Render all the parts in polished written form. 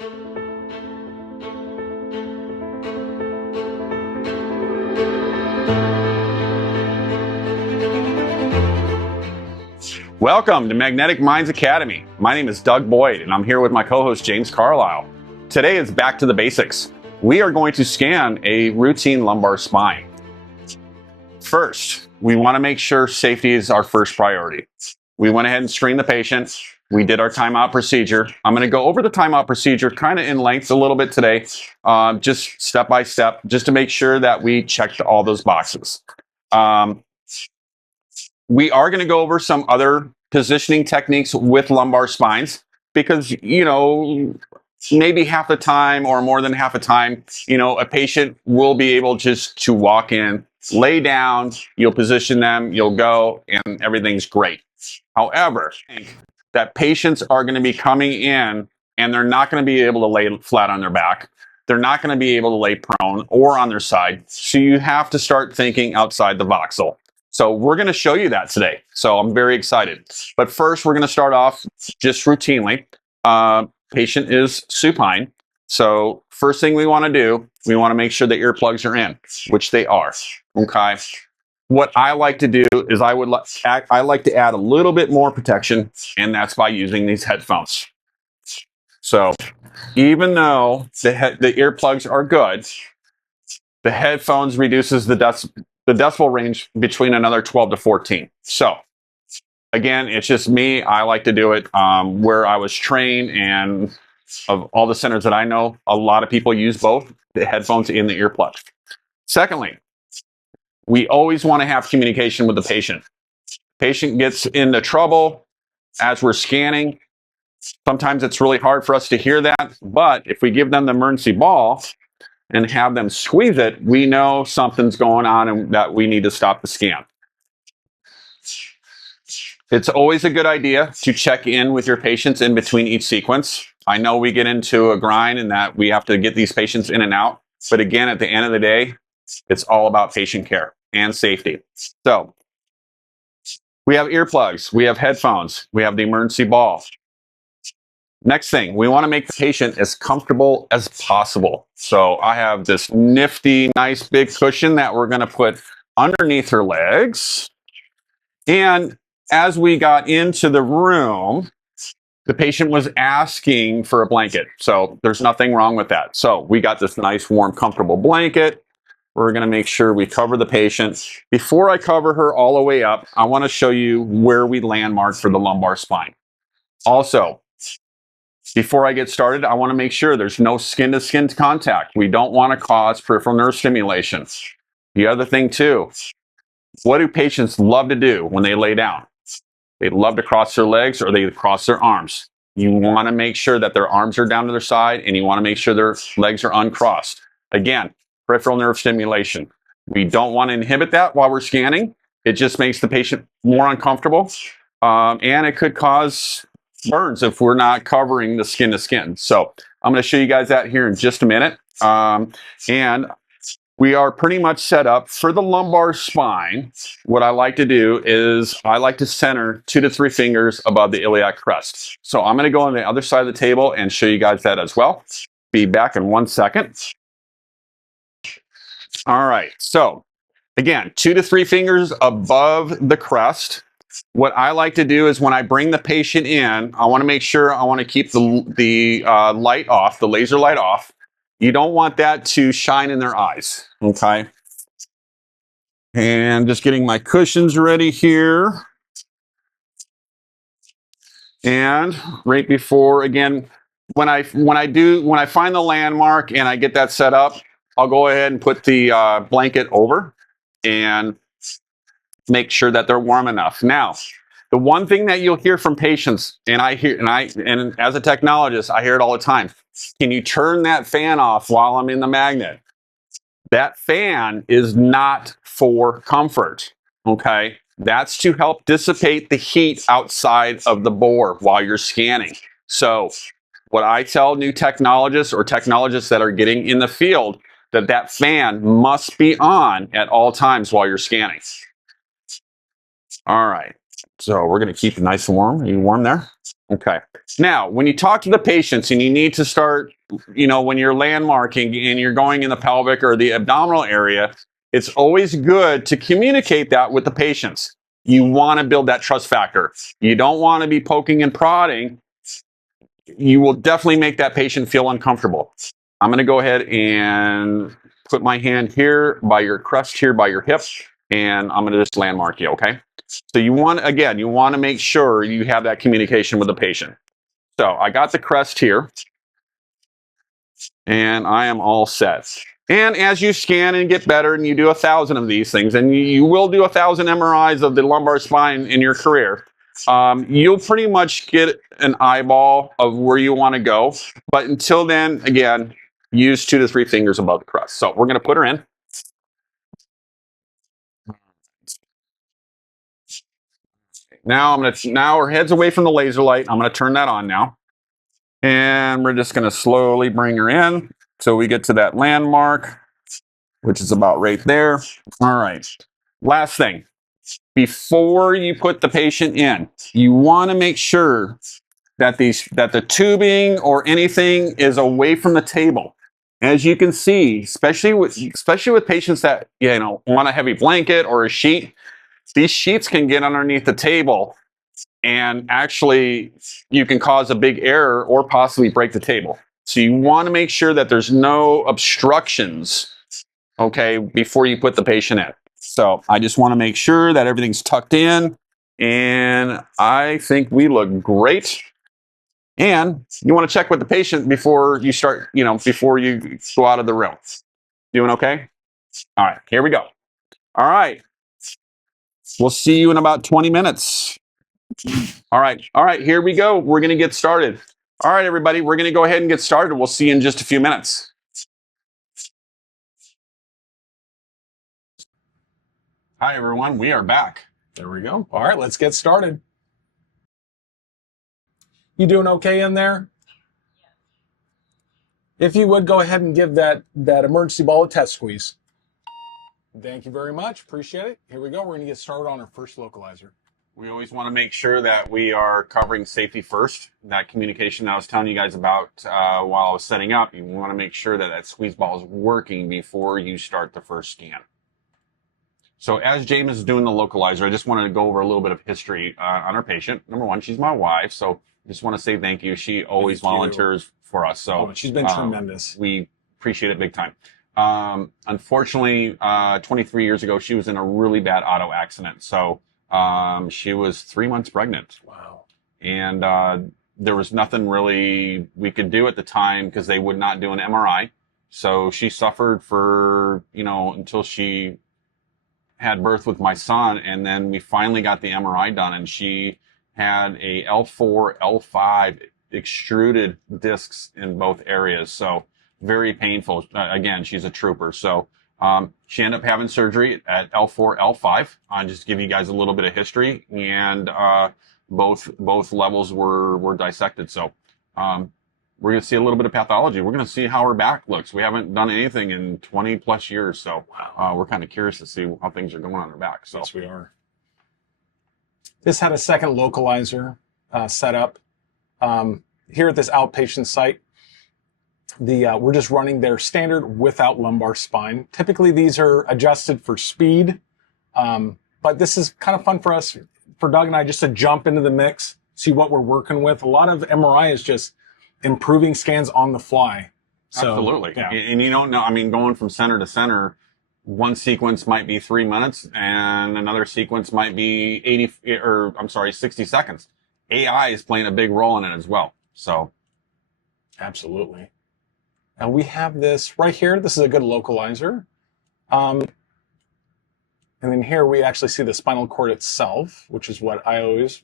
Welcome to Magnetic Minds Academy. My name is Doug Boyd, and I'm here with my co-host James Carlisle. Today is back to the basics. We are going to scan a routine lumbar spine. First, we want to make sure safety is our first priority. We went ahead and screened the patient. We did our timeout procedure. I'm going to go over the timeout procedure kind of in length a little bit today, just step by step, just to make sure that we checked all those boxes. We are going to go over some other positioning techniques with lumbar spines because, maybe half the time or more than half the time, a patient will be able just to walk in, lay down, you'll position them, you'll go, and everything's great. However, that patients are going to be coming in and they're not going to be able to lay flat on their back. They're not going to be able to lay prone or on their side. So you have to start thinking outside the voxel. So we're going to show you that today. So I'm very excited. But first, we're going to start off just routinely. Patient is supine. So first thing we want to do, we want to make sure the earplugs are in, which they are. Okay. What I like to do is I like to add a little bit more protection, and that's by using these headphones. So even though the earplugs are good, the headphones reduces the decibel range between another 12 to 14. So again, it's just me. I like to do it where I was trained, and of all the centers that I know, a lot of people use both the headphones and the earplugs. Secondly, we always want to have communication with the patient. Patient gets into trouble as we're scanning. Sometimes it's really hard for us to hear that, but if we give them the emergency ball and have them squeeze it, we know something's going on and that we need to stop the scan. It's always a good idea to check in with your patients in between each sequence. I know we get into a grind and that we have to get these patients in and out, but again, at the end of the day, it's all about patient care and safety. So we have earplugs, we have headphones, we have the emergency ball. Next thing, we want to make the patient as comfortable as possible. So I have this nifty, nice big cushion that we're going to put underneath her legs. And as we got into the room, the patient was asking for a blanket. So there's nothing wrong with that. So we got this nice, warm, comfortable blanket. We're going to make sure we cover the patient. Before I cover her all the way up, I want to show you where we landmark for the lumbar spine. Also, before I get started, I want to make sure there's no skin-to-skin contact. We don't want to cause peripheral nerve stimulation. The other thing too, what do patients love to do when they lay down? They love to cross their legs or they cross their arms. You want to make sure that their arms are down to their side and you want to make sure their legs are uncrossed. Again, peripheral nerve stimulation. We don't want to inhibit that while we're scanning. It just makes the patient more uncomfortable, and it could cause burns if we're not covering the skin to skin. So I'm going to show you guys that here in just a minute. And we are pretty much set up for the lumbar spine. What I like to do is I like to center 2 to 3 fingers above the iliac crest. So I'm going to go on the other side of the table and show you guys that as well. Be back in 1 second. All right. So again, 2 to 3 fingers above the crest. What I like to do is when I bring the patient in, I want to make sure I want to keep the light off, the laser light off. You don't want that to shine in their eyes, okay? And just getting my cushions ready here. And right before, again, when I find the landmark and I get that set up, I'll go ahead and put the blanket over and make sure that they're warm enough. Now, the one thing that you'll hear from patients, and as a technologist, I hear it all the time. Can you turn that fan off while I'm in the magnet? That fan is not for comfort, okay? That's to help dissipate the heat outside of the bore while you're scanning. So what I tell new technologists or technologists that are getting in the field, that fan must be on at all times while you're scanning. All right, So we're going to keep it nice and warm. Are you warm there? Okay. Now, when you talk to the patients and you need to start, when you're landmarking and you're going in the pelvic or the abdominal area, it's always good to communicate that with the patients. You want to build that trust factor. You don't want to be poking and prodding. You will definitely make that patient feel uncomfortable. I'm going to go ahead and put my hand here by your crest, here by your hip, and I'm going to just landmark you, okay? So you want to make sure you have that communication with the patient. So I got the crest here, and I am all set. And as you scan and get better, and you do 1,000 of these things, and you will do 1,000 MRIs of the lumbar spine in your career, you'll pretty much get an eyeball of where you want to go. But until then, again, use 2 to 3 fingers above the crest. So we're going to put her in. Now her head's away from the laser light. I'm going to turn that on now. And we're just going to slowly bring her in so we get to that landmark, which is about right there. All right. Last thing. Before you put the patient in, you want to make sure that the tubing or anything is away from the table. As you can see, especially with patients that want a heavy blanket or a sheet, these sheets can get underneath the table, and actually you can cause a big error or possibly break the table. So you want to make sure that there's no obstructions, okay, before you put the patient in. So I just want to make sure that everything's tucked in, and I think we look great. And you want to check with the patient before you start, before you go out of the room. Doing okay? All right, here we go. All right. We'll see you in about 20 minutes. All right, here we go. We're going to get started. All right, everybody, we're going to go ahead and get started. We'll see you in just a few minutes. Hi, everyone. We are back. There we go. All right, let's get started. You doing okay in there? If you would, go ahead and give that emergency ball a test squeeze. Thank you very much. Appreciate it. Here we go. We're going to get started on our first localizer. We always want to make sure that we are covering safety first. That communication I was telling you guys about while I was setting up, you want to make sure that that squeeze ball is working before you start the first scan. So as James is doing the localizer, I just wanted to go over a little bit of history on our patient. Number one, she's my wife, so I just want to say thank you. She always volunteers for us. So she's been tremendous. We appreciate it big time. Unfortunately, 23 years ago, she was in a really bad auto accident. So she was 3 months pregnant. Wow. And there was nothing really we could do at the time because they would not do an MRI. So she suffered for, until she had birth with my son. And then we finally got the MRI done, and she had a L4, L5 extruded discs in both areas. So very painful. Again, she's a trooper. So she ended up having surgery at L4, L5. Just to give you guys a little bit of history, and both levels were dissected. So we're going to see a little bit of pathology. We're going to see how her back looks. We haven't done anything in 20 plus years. So we're kind of curious to see how things are going on her back. So yes, we are. This had a second localizer set up here at this outpatient site. We're just running their standard without lumbar spine. Typically, these are adjusted for speed, but this is kind of fun for us, for Doug and I, just to jump into the mix, see what we're working with. A lot of MRI is just improving scans on the fly. So, absolutely. Yeah. And you don't know, going from center to center, one sequence might be 3 minutes and another sequence might be 60 seconds. AI is playing a big role in it as well. So absolutely. And we have this right here. This is a good localizer. And then here we actually see the spinal cord itself, which is what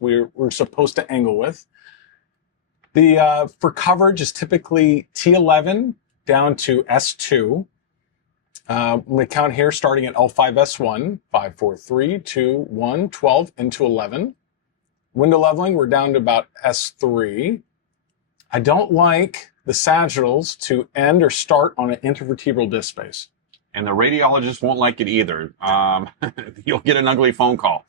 we're supposed to angle with. For coverage is typically T11 down to S2. We count here starting at L5, S1, 5, 4, 3, 2, 1, 12 into 11. Window leveling, we're down to about S3. I don't like the sagittals to end or start on an intervertebral disc space. And the radiologist won't like it either. You'll get an ugly phone call.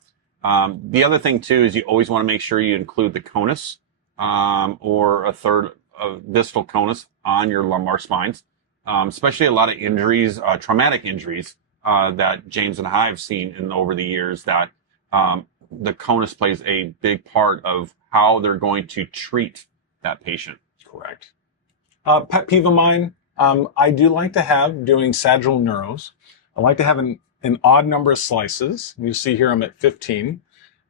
The other thing too is you always want to make sure you include the conus or a third of distal conus on your lumbar spines, especially a lot of injuries, traumatic injuries that James and I have seen over the years, that the conus plays a big part of how they're going to treat that patient. Correct. Pet peeve of mine, I do like to have, doing sagittal neuros, I like to have an odd number of slices. You see here I'm at 15,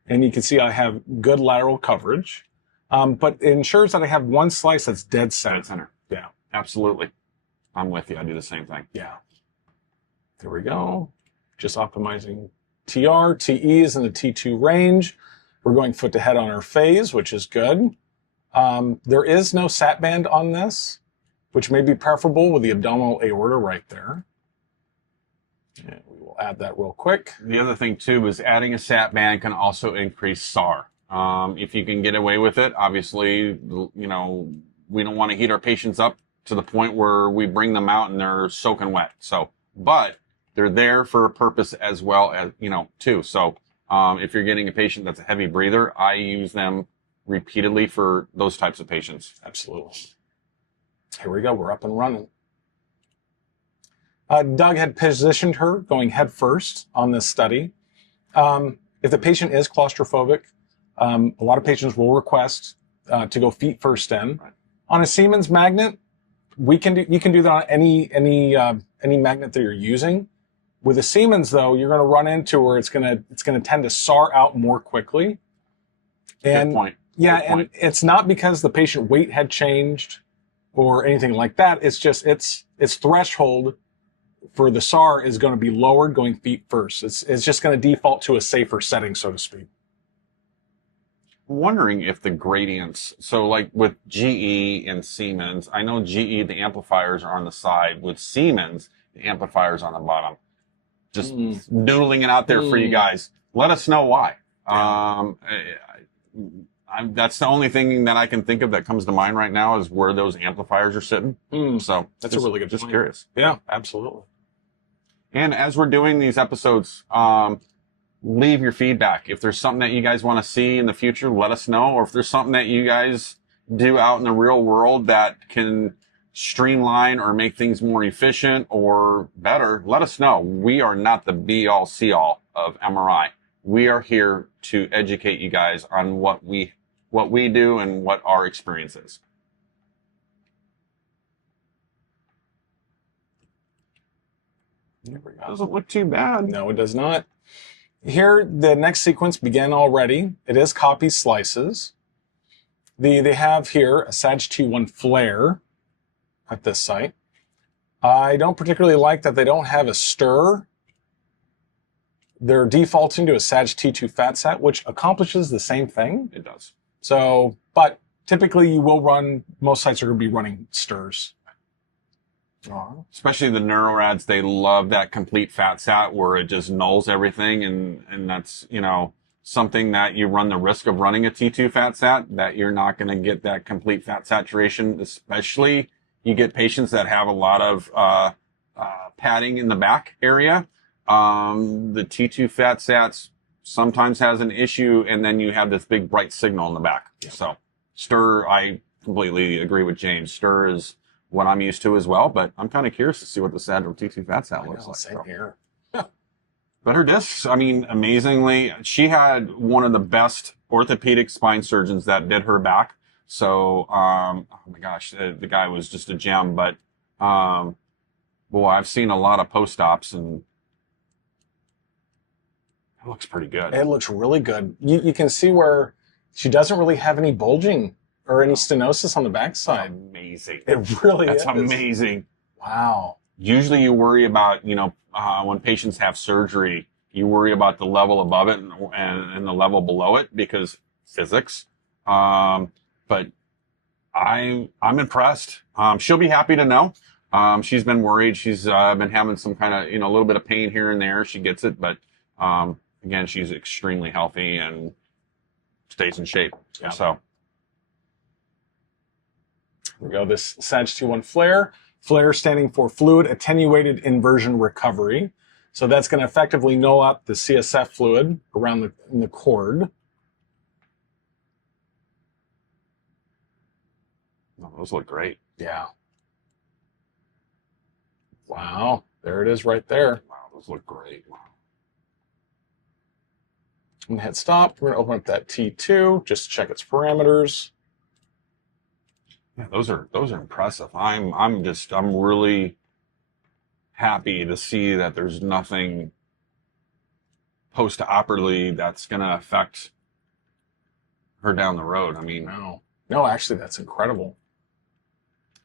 and you can see I have good lateral coverage, but it ensures that I have one slice that's dead center. Dead center. Yeah. Absolutely. I'm with you. I do the same thing. Yeah. There we go. Just optimizing TR. TE is in the T2 range. We're going foot to head on our phase, which is good. There is no sat band on this, which may be preferable with the abdominal aorta right there. And we will add that real quick. The other thing too is adding a sat band can also increase SAR. If you can get away with it, obviously, you know, we don't want to heat our patients up to the point where we bring them out and they're soaking wet. So, but they're there for a purpose as well as, you know, too. So, if you're getting a patient that's a heavy breather, I use them repeatedly for those types of patients. Absolutely. Here we go. We're up and running. Doug had positioned her going head first on this study. If the patient is claustrophobic, a lot of patients will request to go feet first in. Right. On a Siemens magnet, you can do that on any magnet that you're using. With a Siemens, though, you're going to run into where it's going to tend to SAR out more quickly. And good point. Yeah, good point. And it's not because the patient weight had changed or anything like that. It's just its threshold for the SAR is going to be lowered going feet first. It's just going to default to a safer setting, so to speak. Wondering if the gradients, so like with GE and Siemens, I know GE, the amplifiers are on the side. With Siemens, the amplifiers on the bottom. Just noodling it out there for you guys. Let us know why. Yeah. That's the only thing that I can think of that comes to mind right now is where those amplifiers are sitting. So that's a really good just point. Curious. Yeah, absolutely. And as we're doing these episodes, leave your feedback. If there's something that you guys want to see in the future, let us know. Or if there's something that you guys do out in the real world that can streamline or make things more efficient or better, let us know. We are not the be-all, see-all of MRI. We are here to educate you guys on what we do and what our experience is. There we go. Doesn't look too bad. No, it does not. Here, the next sequence began already. It is copy slices. They have here a Sag-T1 flare at this site. I don't particularly like that they don't have a stir. They're defaulting to a Sag-T2 fat sat, which accomplishes the same thing. It does. So, but typically you will run, most sites are going to be running stirs. Especially the neurorads, they love that complete fat sat where it just nulls everything, and that's, you know, something that you run the risk of running a T2 fat sat, that you're not going to get that complete fat saturation, especially you get patients that have a lot of padding in the back area. The T2 fat sats sometimes has an issue, and then you have this big bright signal in the back. Yeah. So stir, I completely agree with James. Stir is what I'm used to as well, but I'm kind of curious to see what the Sagittal T2 fat sat looks like. Same here. But her discs, I mean, amazingly, she had one of the best orthopedic spine surgeons that did her back. So, oh my gosh, the guy was just a gem. But, boy, I've seen a lot of post-ops, and it looks pretty good. It looks really good. You can see where she doesn't really have any bulging or any stenosis on the backside. Amazing. It really is. That's amazing. Wow. Usually you worry about, you know, when patients have surgery, you worry about the level above it and the level below it because physics. But I'm impressed. She'll be happy to know. She's been worried. She's been having some kind of, you know, a little bit of pain here and there. She gets it. But again, she's extremely healthy and stays in shape. Yeah. So. Here we go. This Sag-T1 flare. Flare standing for fluid attenuated inversion recovery. So that's going to effectively null out the CSF fluid around in the cord. Oh, those look great. Yeah. Wow. There it is right there. Wow, those look great. Wow. I'm going to hit stop. We're going to open up that T2 just to check its parameters. Yeah, those are impressive. I'm really happy to see that there's nothing post-operatively that's going to affect her down the road. I mean, no, actually, that's incredible.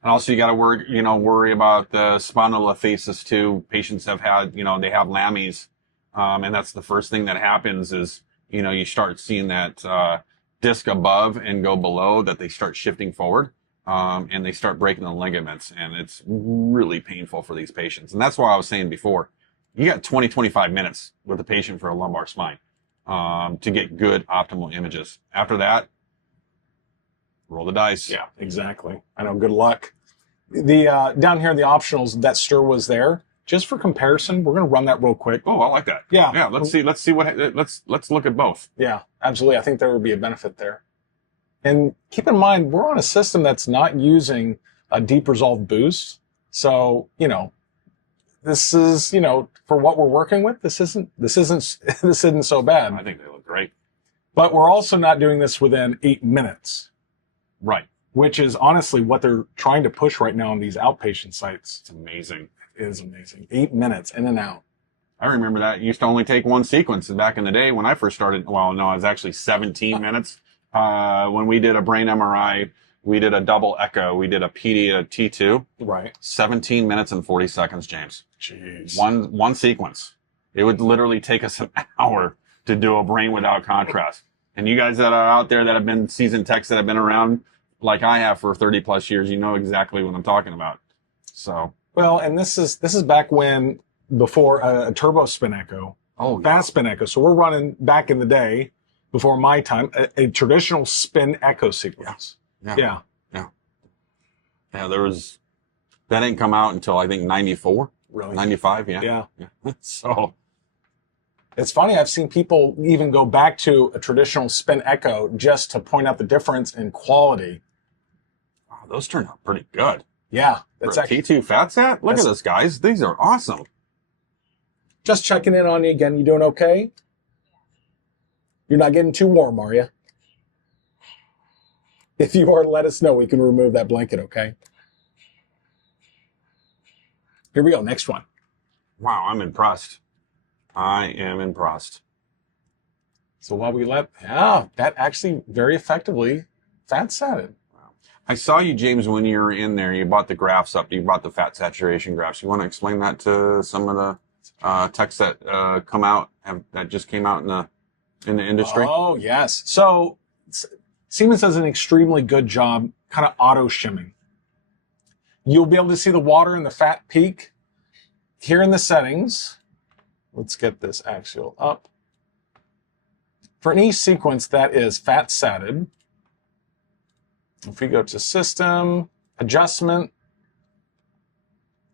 And also you got to worry about the spondylophasis too. Patients have had, they have lammies. And that's the first thing that happens is, you start seeing that disc above and go below, that they start shifting forward. And they start breaking the ligaments, and it's really painful for these patients. And that's why I was saying before, you got 20, 25 minutes with a patient for a lumbar spine to get good optimal images. After that, roll the dice. Yeah, exactly. I know. Good luck. The down here in the optionals, that stir was there. Just for comparison, we're going to run that real quick. Oh, I like that. Yeah. Let's see let's look at both. Yeah, absolutely. I think there would be a benefit there. And keep in mind, we're on a system that's not using a deep resolve boost. So, this is, for what we're working with, this isn't so bad. I think they look great. But we're also not doing this within 8 minutes. Right. Which is honestly what they're trying to push right now on these outpatient sites. It's amazing. It is amazing. 8 minutes in and out. I remember that. It used to only take one sequence back in the day when I first started. Well, no, it was actually 17 minutes. When we did a brain MRI, we did a double echo. We did a PD at a T2. Right. 17 minutes and 40 seconds, James. Jeez. One sequence. It would literally take us an hour to do a brain without contrast. And you guys that are out there that have been seasoned techs that have been around like I have for 30 plus years, you know exactly what I'm talking about. So. Well, and this is back when, before a turbo spin echo. Oh, yeah. Fast spin echo. So we're running back in the day, before my time, a traditional spin echo sequence. Yeah. That didn't come out until I think 94. Really? 95, yeah. Yeah. So. It's funny, I've seen people even go back to a traditional spin echo just to point out the difference in quality. Wow, those turned out pretty good. Yeah. That's actually T2 fat sat. Look at this, guys. These are awesome. Just checking in on you again. You doing okay? You're not getting too warm, are you? If you are, let us know. We can remove that blanket, okay? Here we go. Next one. Wow, I'm impressed. I am impressed. So while we that actually very effectively fat satted. Wow. I saw you, James, when you were in there. You brought the graphs up. You brought the fat saturation graphs. You want to explain that to some of the techs that that just came out in the industry? Oh, yes. So Siemens does an extremely good job kind of auto shimming. You'll be able to see the water and the fat peak here in the settings. Let's get this axial up. For any sequence that is fat satted, if we go to system, adjustment,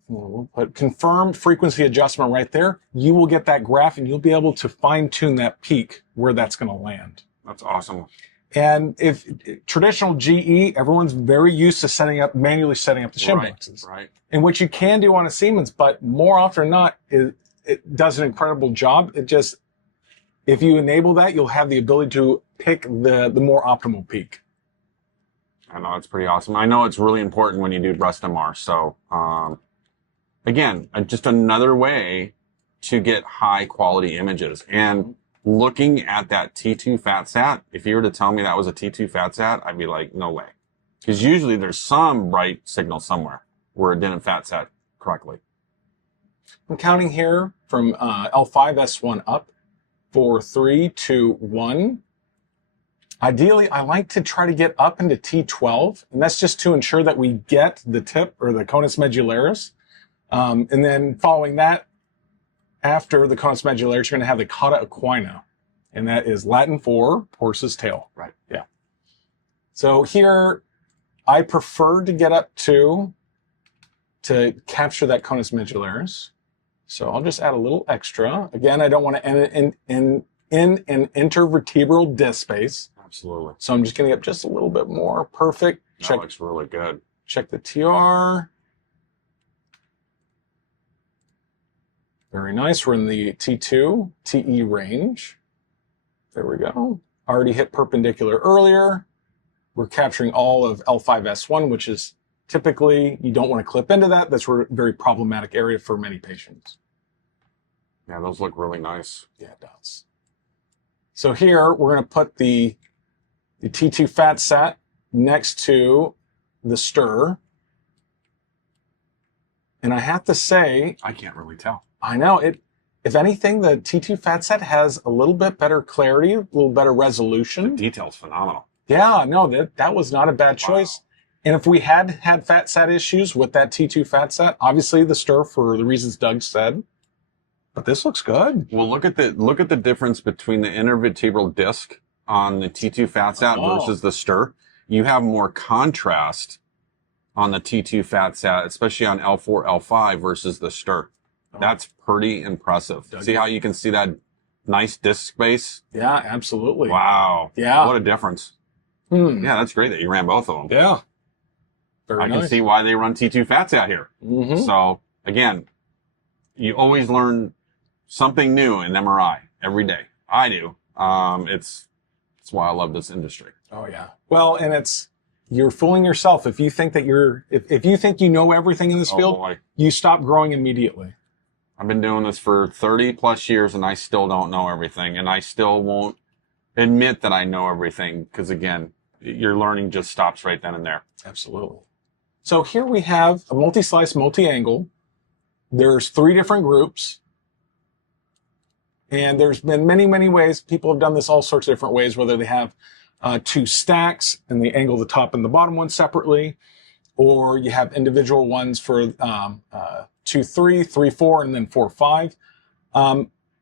we'll put confirmed frequency adjustment right there, you will get that graph and you'll be able to fine tune that peak where that's going to land. That's awesome. And if traditional GE, everyone's very used to manually setting up the shim boxes. Right. And what you can do on a Siemens, but more often than not, it does an incredible job. If you enable that, you'll have the ability to pick the more optimal peak. I know, it's pretty awesome. I know it's really important when you do breast MR. So, again, just another way to get high quality images. And looking at that T2 fat sat, if you were to tell me that was a T2 fat sat, I'd be like, no way. Because usually there's some bright signal somewhere where it didn't fat sat correctly. I'm counting here from L5 S1 up, 4, 3, 2, 1. Ideally, I like to try to get up into T12, and that's just to ensure that we get the tip or the conus medullaris. And then following that, after the conus medullaris, you're going to have the cauda equina, and that is Latin for horse's tail. Right. Yeah. So here, I prefer to get up to capture that conus medullaris. So I'll just add a little extra. Again, I don't want to end in an intervertebral disc space. Absolutely. So I'm just going to get just a little bit more. Perfect. That looks really good. Check the TR. Very nice. We're in the T2, TE range. There we go. Already hit perpendicular earlier. We're capturing all of L5S1, which is typically, you don't want to clip into that. That's a very problematic area for many patients. Yeah, those look really nice. Yeah, it does. So here, we're going to put the T2 fat set next to the stir. And I have to say, I can't really tell. I know it. If anything, the T2 fat set has a little bit better clarity, a little better resolution. The detail's phenomenal. Yeah, no, that was not a bad choice. Wow. And if we had fat set issues with that T2 fat set, obviously the stir for the reasons Doug said, but this looks good. Well, look at the difference between the intervertebral disc on the T2 fat set versus the stir. You have more contrast on the T2 fat set, especially on L4, L5 versus the stir. That's pretty impressive. See how you can see that nice disc space? Yeah, absolutely. Wow. Yeah. What a difference. Yeah, that's great that you ran both of them. Yeah. I can see why they run T2 fats out here. So again, you always learn something new in MRI every day. I do. It's why I love this industry. Oh yeah. Well, and you're fooling yourself if you think that if you think you know everything in this field, you stop growing immediately. I've been doing this for 30 plus years and I still don't know everything, and I still won't admit that I know everything because again, your learning just stops right then and there. Absolutely. So here we have a multi-slice, multi-angle. There's 3 different groups. And there's been many, many ways. People have done this all sorts of different ways, whether they have 2 stacks and they angle the top and the bottom one separately, or you have individual ones for 2, 3, 3, 4, and then 4, 5.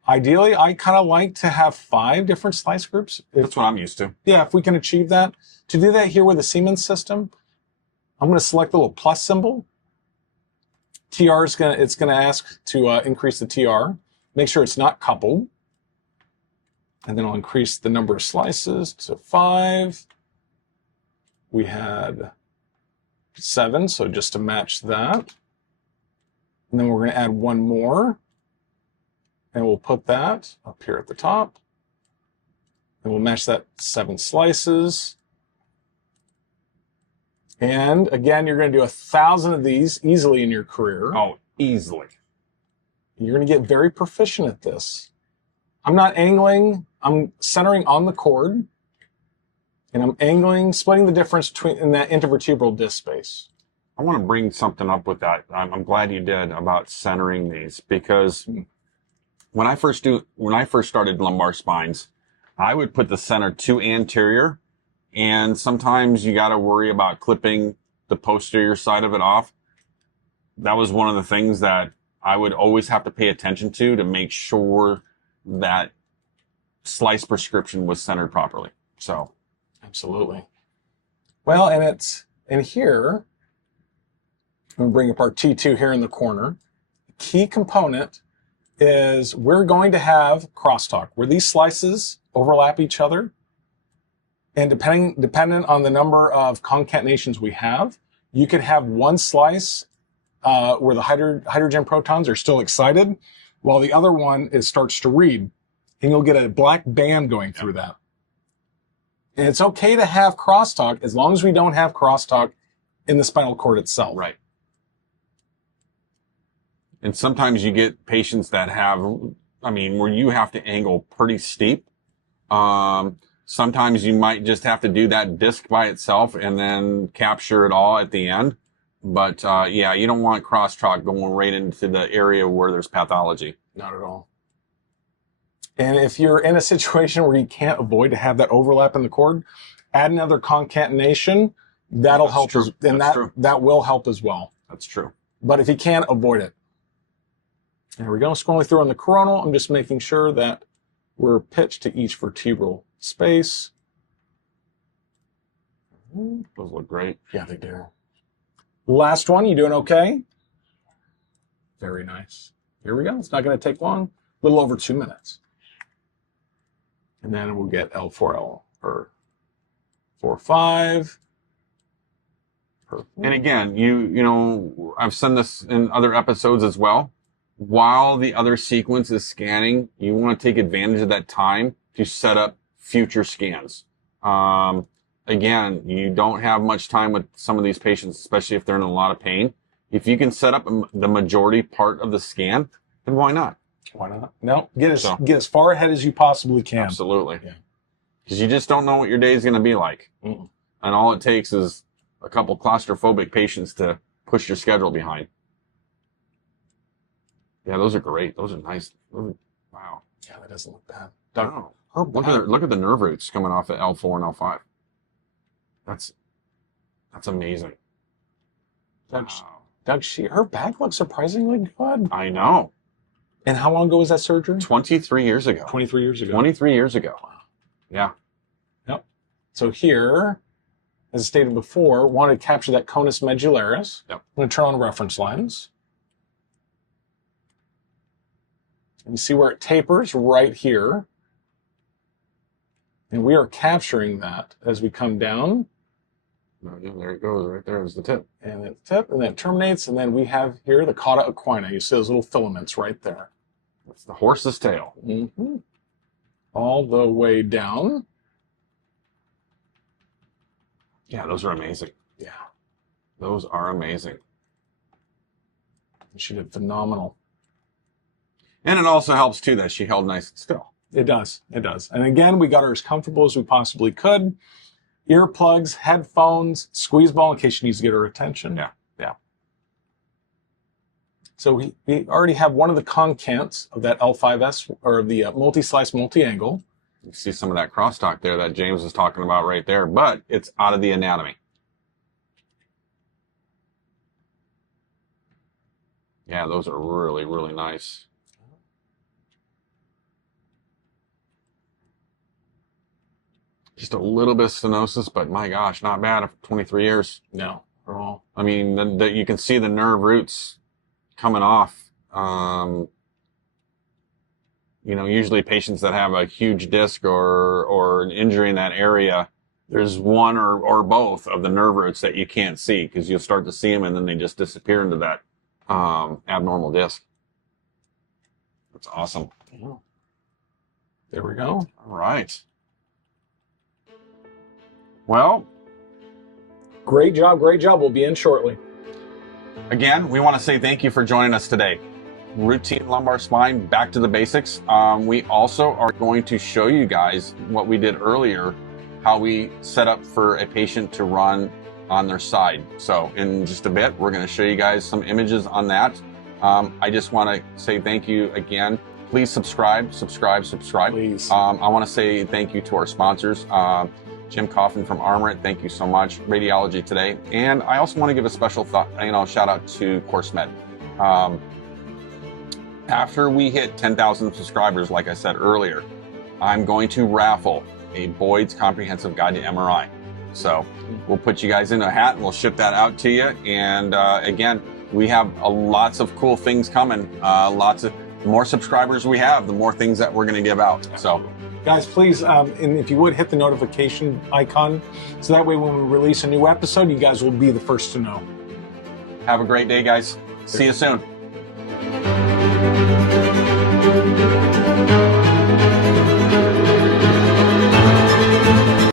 Ideally, I kind of like to have 5 different slice groups. That's what I'm used to. Yeah, if we can achieve that. To do that here with the Siemens system, I'm going to select the little plus symbol. TR is going to ask to increase the TR. Make sure it's not coupled. And then I'll increase the number of slices to 5. We had 7, so just to match that. And then we're going to add 1 more. And we'll put that up here at the top. And we'll match that 7 slices. And again, you're going to do 1,000 of these easily in your career. Oh, easily. You're going to get very proficient at this. I'm not angling. I'm centering on the cord. And I'm angling, splitting the difference in that intervertebral disc space. I want to bring something up with that. I'm glad you did about centering these, because when I first started lumbar spines, I would put the center too anterior, and sometimes you got to worry about clipping the posterior side of it off. That was one of the things that I would always have to pay attention to make sure that slice prescription was centered properly. So, absolutely. Well, and here, I'm going to bring up our T2 here in the corner. The key component is we're going to have crosstalk, where these slices overlap each other. And dependent on the number of concatenations we have, you could have one slice where the hydrogen protons are still excited, while the other one starts to read. And you'll get a black band going through that. And it's okay to have crosstalk as long as we don't have crosstalk in the spinal cord itself. Right. And sometimes you get patients that have, where you have to angle pretty steep. Sometimes you might just have to do that disc by itself and then capture it all at the end. But yeah, you don't want crosstalk going right into the area where there's pathology. Not at all. And if you're in a situation where you can't avoid to have that overlap in the cord, add another concatenation. That'll help, and that will help as well. That's true. But if you can't, avoid it. There we go. Scrolling through on the coronal, I'm just making sure that we're pitched to each vertebral space. Those look great. Yeah, they do. Last one, you doing okay? Very nice. Here we go. It's not going to take long. A little over 2 minutes. And then we'll get L4, or 4-5. And again, you know, I've said this in other episodes as well. While the other sequence is scanning, you want to take advantage of that time to set up future scans. Again, you don't have much time with some of these patients, especially if they're in a lot of pain. If you can set up the majority part of the scan, then why not? Why not? No, get as far ahead as you possibly can. Absolutely. Because you just don't know what your day is going to be like. And all it takes is a couple claustrophobic patients to push your schedule behind. Yeah, those are great. Those are nice. Wow. Yeah, that doesn't look bad. Wow. Look at the nerve roots coming off at L4 and L5. That's amazing. Doug, her back looks surprisingly good. I know. And how long ago was that surgery? 23 years ago. 23 years ago. 23 years ago. Wow. Yeah. Yep. So here, as I stated before, wanted to capture that conus medullaris. Yep. I'm going to turn on reference lens. And you see where it tapers right here. And we are capturing that as we come down. There it goes. Right there is the tip. And the tip, and then it terminates. And then we have here the cauda equina. You see those little filaments right there. That's the horse's tail. All the way down. Yeah, those are amazing. Yeah. Those are amazing. She did phenomenal. And it also helps, too, that she held nice and still. It does. It does. And again, we got her as comfortable as we possibly could. Earplugs, headphones, squeeze ball in case she needs to get her attention. Yeah. So we already have one of the concants of that L5S, or the multi-slice, multi-angle. You see some of that crosstalk there that James was talking about right there, but it's out of the anatomy. Yeah, those are really, really nice. Just a little bit of stenosis, but my gosh, not bad for 23 years. No, at all. I mean, you can see the nerve roots coming off. You know, usually patients that have a huge disc or an injury in that area, there's one or both of the nerve roots that you can't see because you'll start to see them and then they just disappear into that abnormal disc. That's awesome. There we go. All right. Well, great job. Great job. We'll be in shortly. Again, we want to say thank you for joining us today. Routine lumbar spine, back to the basics. We also are going to show you guys what we did earlier, how we set up for a patient to run on their side. So in just a bit, we're going to show you guys some images on that. I just want to say thank you again. Please subscribe. Please. I want to say thank you to our sponsors. Jim Coffin from Armor, thank you so much. Radiology Today. And I also want to give a special shout out to CourseMed. After we hit 10,000 subscribers, like I said earlier, I'm going to raffle a Boyd's Comprehensive Guide to MRI. So we'll put you guys in a hat and we'll ship that out to you. And again, we have lots of cool things coming. The more subscribers we have, the more things that we're going to give out. So. Guys, please, and if you would, hit the notification icon, so that way when we release a new episode, you guys will be the first to know. Have a great day, guys. See you soon.